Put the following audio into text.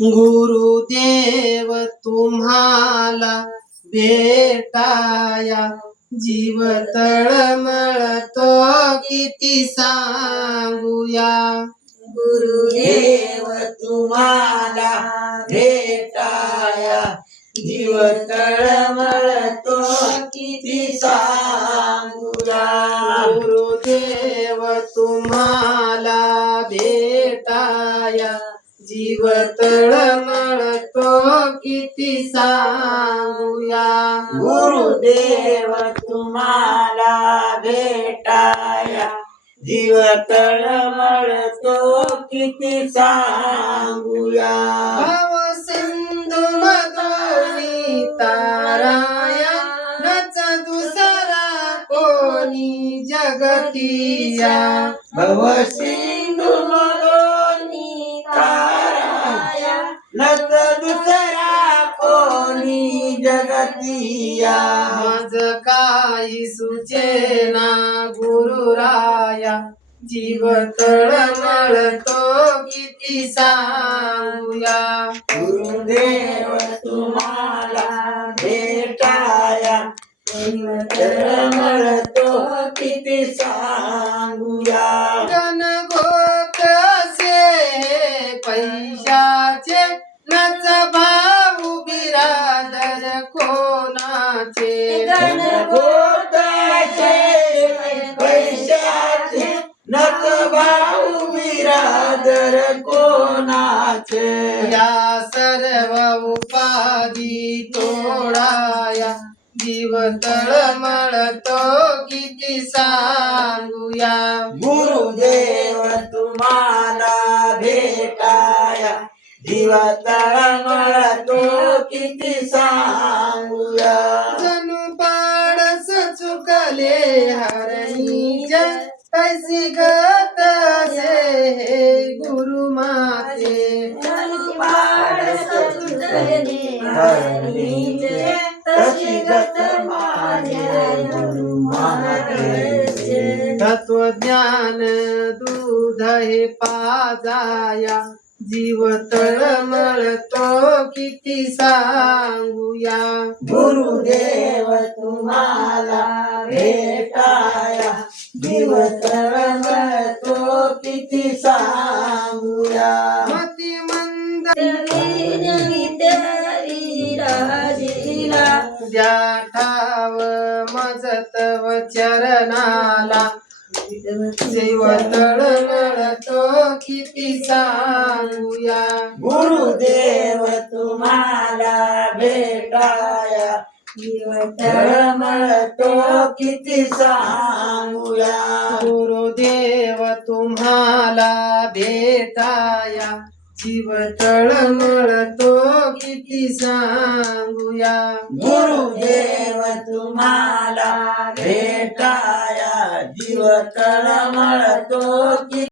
गुरुदेव तुम्हाला भेटाया जीव तळमळतो किती सांगूया. गुरुदेव तुम्हाला भेटाया जीव तळमळतो किती सांगूया. गुरुदेव तुम्हाला भेटाया जीव तळमळतो किती सांगूया. गुरुदेव तुम्हाला भेटाया जीव तळमळतो किती सांगूया. भाव सिंधू मधुनी ताराया नच दुसरा कोणी जगतिया. भव सिंधू मधोनी ताराया नच दुसरा कोणी जगतिया. माझ काही सुचेना गुरुराया जीव तळमळतो किती सांगूया. गुरुदेव तुम्हाला भेटाया जीव तळमळतो किती सांगूया. गणगोत असे पैशाचे नच भाऊ बिरादर कोणाचे. गणगोताचे पैशाचे नच भाऊ बिरादर कोणाचे. या सर्व उपाधी तोडाया जीव तळमळतो किती सांगूया. गुरुदेव तुम्हाला भेटाया जीव तळमळतो किती सांगूया. जणू पाडस चुकले हरणीच्या तैसी गत असे हे गुरु माते. तशी गत माझे गुरु माते. तत्वज्ञान दूध हे पाजाया जीव तळमळतो किती सांगूया. गुरुदेव तुम्हाला भेटाया जीव तळमळतो किती सांगूया. मती मंद द्या ठाव मज तव चरणाला जीव तळमळतो किती सांगूया. गुरुदेव तुम्हाला भेटाया जीव तळमळतो किती सांगूया. गुरुदेव तुम्हाला भेटाया जीव तळमळतो किती सांगूया. गुरुदेव तुम्हाला भेटाया जीव तळमळतो किती